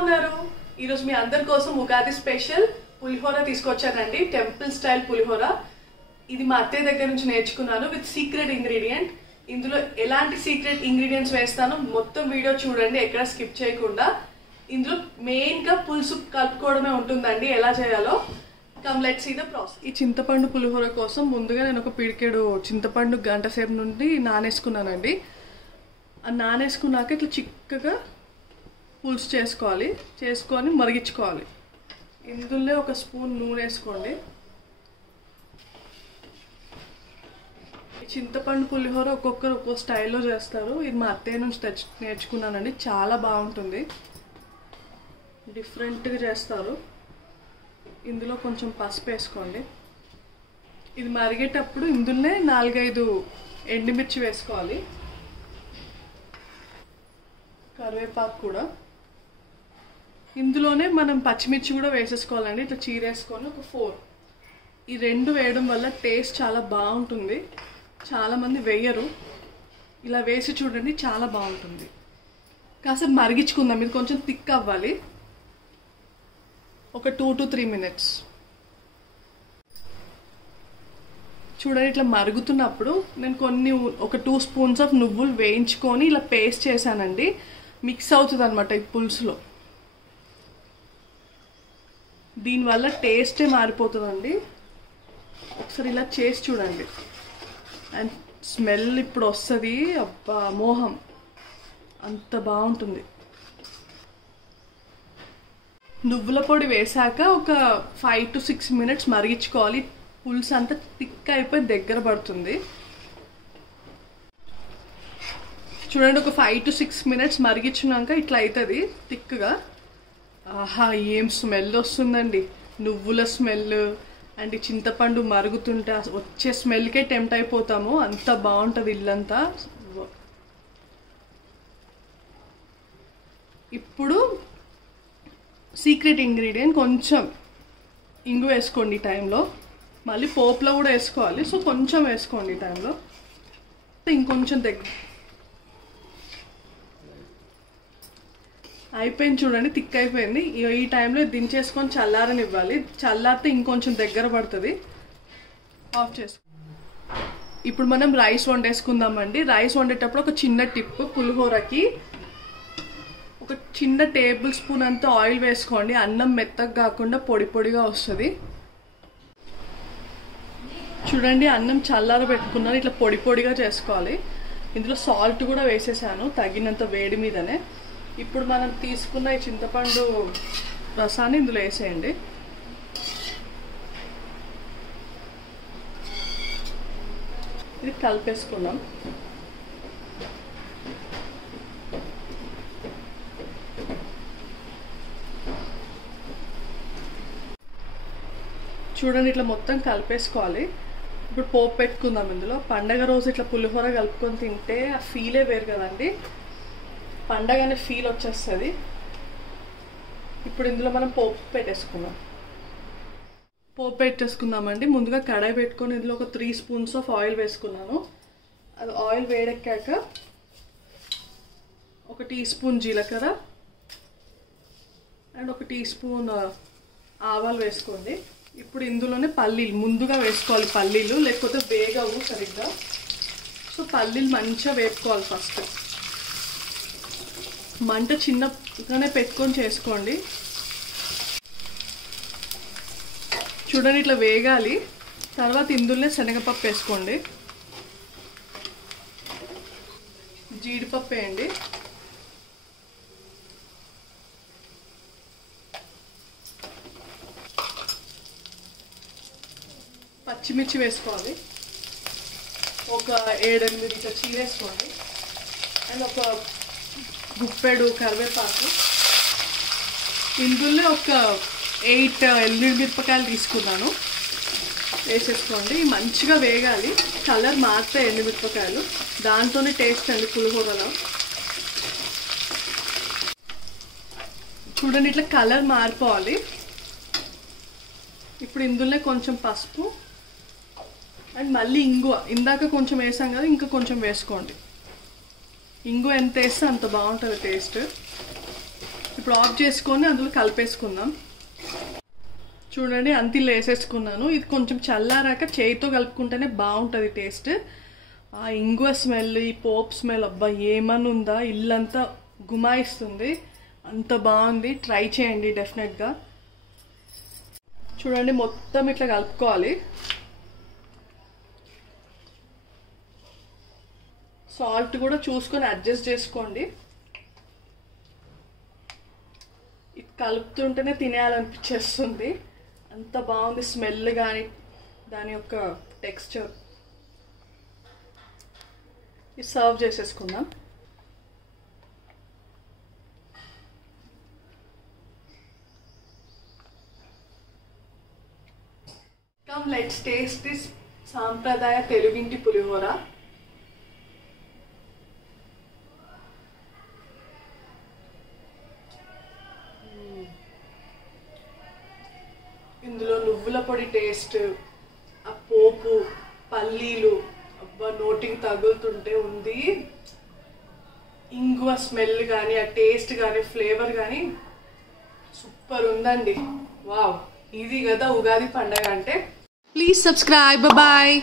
ఉన్నారు? ఈరోజు మీ అందరి కోసం ఉగాది స్పెషల్ పులిహోర తీసుకొచ్చానండి. టెంపుల్ స్టైల్ పులిహోర. ఇది మా అత్తయ్య దగ్గర నుంచి నేర్చుకున్నాను విత్ సీక్రెట్ ఇంగ్రీడియంట్. ఇందులో ఎలాంటి సీక్రెట్ ఇంగ్రీడియంట్స్ వేస్తానో మొత్తం వీడియో చూడండి, ఎక్కడ స్కిప్ చేయకుండా. ఇందులో మెయిన్ గా పులుసు కలుపుకోవడమే ఉంటుందండి. ఎలా చేయాలో come let's see the process. ఈ చింతపండు పులిహోర కోసం ముందుగా నేను ఒక పిడికెడు చింతపండు గంట సేపు నుండి నానేసుకున్నానండి. ఆ నానేసుకున్నాక ఇట్లా చిక్కగా పులుసు చేసుకొని మరిగించుకోవాలి. ఇందులో ఒక స్పూన్ నూనె వేసుకోండి. చింతపండు పులిహోర ఒక్కొక్కరు ఒక్కో స్టైల్లో చేస్తారు. ఇది మా అత్తయ్య నుంచి నేర్చుకున్నానండి. చాలా బాగుంటుంది, డిఫరెంట్గా చేస్తారు. ఇందులో కొంచెం పసుపు వేసుకోండి. ఇది మరిగేటప్పుడు ఇందులోనే 4-5 ఎండుమిర్చి వేసుకోవాలి. కరివేపాకు కూడా ఇందులోనే మనం పచ్చిమిర్చి కూడా వేసేసుకోవాలండి. ఇట్లా చీరేసుకొని ఒక 4. ఈ 2 వేయడం వల్ల టేస్ట్ చాలా బాగుంటుంది. చాలామంది వేయరు, ఇలా వేసి చూడండి, చాలా బాగుంటుంది. కాసేపు మరిగించుకుందాం. ఇది కొంచెం థిక్ అవ్వాలి. ఒక 2 to 3 minutes చూడండి. ఇట్లా మరుగుతున్నప్పుడు నేను ఒక 2 spoons ఆఫ్ నువ్వులు వేయించుకొని ఇలా పేస్ట్ చేశానండి. మిక్స్ అవుతుంది అనమాట ఈ పులుసులో. దీనివల్ల టేస్టే మారిపోతుందండి. ఒకసారి ఇలా చేసి చూడండి. అండ్ స్మెల్ ఇప్పుడు వస్తుంది. అబ్బా మోహం, అంత బాగుంటుంది. నువ్వుల పొడి వేసాక ఒక 5 to 6 minutes మరిగించుకోవాలి. పులుసు అంతా థిక్ అయిపోయి దగ్గర పడుతుంది. చూడండి, ఒక 5 to 6 minutes మరిగించినాక ఇట్లా అవుతుంది థిక్గా. ఆహా, ఏం స్మెల్ వస్తుందండి! నువ్వుల స్మెల్ అండ్ చింతపండు మరుగుతుంటే వచ్చే స్మెల్కే టెంప్ట్ అయిపోతాము. అంత బాగుంటుంది ఇల్లంతా. ఇప్పుడు సీక్రెట్ ఇంగ్రీడియంట్ కొంచెం ఇంగు వేసుకోండి ఈ టైంలో. మళ్ళీ పోపులో కూడా వేసుకోవాలి, సో కొంచెం వేసుకోండి ఈ టైంలో. ఇంకొంచెం అయిపోయింది చూడండి, థిక్ అయిపోయింది. ఈ టైంలో దించేసుకొని చల్లారనివ్వాలి. చల్లారితే ఇంకొంచెం దగ్గర పడుతుంది. ఆఫ్ చేసుకో. ఇప్పుడు మనం రైస్ వండేసుకుందామండి. రైస్ వండేటప్పుడు ఒక చిన్న టిప్, పులిహోరకి ఒక చిన్న టేబుల్ స్పూన్ అంత ఆయిల్ వేసుకోండి. అన్నం మెత్తగా కాకుండా పొడి పొడిగా వస్తుంది. చూడండి, అన్నం చల్లార పెట్టుకున్నాను. ఇట్లా పొడి పొడిగా చేసుకోవాలి. ఇందులో సాల్ట్ కూడా వేసేసాను తగినంత వేడి మీదనే. ఇప్పుడు మనం తీసుకున్న ఈ చింతపండు రసాన్ని ఇందులో వేసేయండి. ఇది కలిపేసుకున్నాం. చూడండి, ఇట్లా మొత్తం కలిపేసుకోవాలి. ఇప్పుడు పోపు పెట్టుకుందాం. ఇందులో పండగ రోజు ఇట్లా పులిహోర కలుపుకొని తింటే ఆ ఫీలే వేరు కదండి. పండగ అనే ఫీల్ వచ్చేస్తుంది. ఇప్పుడు ఇందులో మనం పోపు పెట్టేసుకుందామండి. ముందుగా కడాయి పెట్టుకొని ఇందులో ఒక 3 spoons ఆఫ్ ఆయిల్ వేసుకున్నాను. అది ఆయిల్ వేడెక్కాక ఒక టీస్పూన్ జీలకర్ర అండ్ ఒక టీస్పూన్ ఆవాలు వేసుకోండి. ఇప్పుడు ఇందులోనే పల్లీలు ముందుగా వేసుకోవాలి. పల్లీలు లేకపోతే వేగవు సరిగ్గా. సో పల్లీలు మంచిగా వేపుకోవాలి. ఫస్ట్ మంట చిన్నగానే పెట్టుకొని చేసుకోండి. చూడండి, ఇట్లా వేగాలి. తర్వాత ఇందులోనే శనగపప్పు వేసుకోండి, జీడిపప్పు వేయండి, పచ్చిమిర్చి వేసుకోవాలి, ఒక 7-8 ఇట్లా చీరేసుకోండి, అండ్ ఒక గుప్పెడు కరివేపాకు. ఇందులో ఒక 8 ఎండుమిరపకాయలు తీసుకున్నాను, వేసేసుకోండి. మంచిగా వేగాలి. కలర్ మారితే ఎండుమిరపకాయలు, దాంతోనే టేస్ట్ అండి పులిహోరలో. చూడండి, ఇట్లా కలర్ మారిపోవాలి. ఇప్పుడు ఇందులో కొంచెం పసుపు అండ్ మళ్ళీ ఇంగువ. ఇందాక కొంచెం వేసాం కదా, ఇంకా కొంచెం వేసుకోండి. ఇంగువ ఎంత వేస్తే అంత బాగుంటుంది టేస్ట్. ఇప్పుడు ఆఫ్ చేసుకొని అందులో కలిపేసుకుందాం. చూడండి అంతిలో వేసేసుకున్నాను. ఇది కొంచెం చల్లారాక చేయితో కలుపుకుంటేనే బాగుంటుంది టేస్ట్. ఆ ఇంగువ స్మెల్, ఈ పోప్ స్మెల్ అబ్బా ఏమన్నా ఉందా, ఇల్లంతా గుమాయిస్తుంది. అంత బాగుంది. ట్రై చేయండి డెఫినెట్గా. చూడండి మొత్తం ఇట్లా కలుపుకోవాలి. సాల్ట్ కూడా చూసుకొని అడ్జస్ట్ చేసుకోండి. ఇది కలుపుతుంటేనే తినేయాలనిపించేస్తుంది. అంత బాగుంది స్మెల్ కానీ దాని యొక్క టెక్స్చర్. ఇది సర్వ్ చేసేసుకుందాం. Come, let's taste this సాంప్రదాయ తెలుగింటి పులిహోర. ఇందులో నువ్వుల పొడి టేస్ట్, ఆ పోపు, పల్లీలు అబ్బా నోటికి తగులుతుంటే ఉంది. ఇంగువ స్మెల్ కానీ, ఆ టేస్ట్ కానీ, ఫ్లేవర్ కానీ సూపర్ ఉందండి. వావ్, ఇది కదా ఉగాది పండగ అంటే. Please subscribe. Bye bye.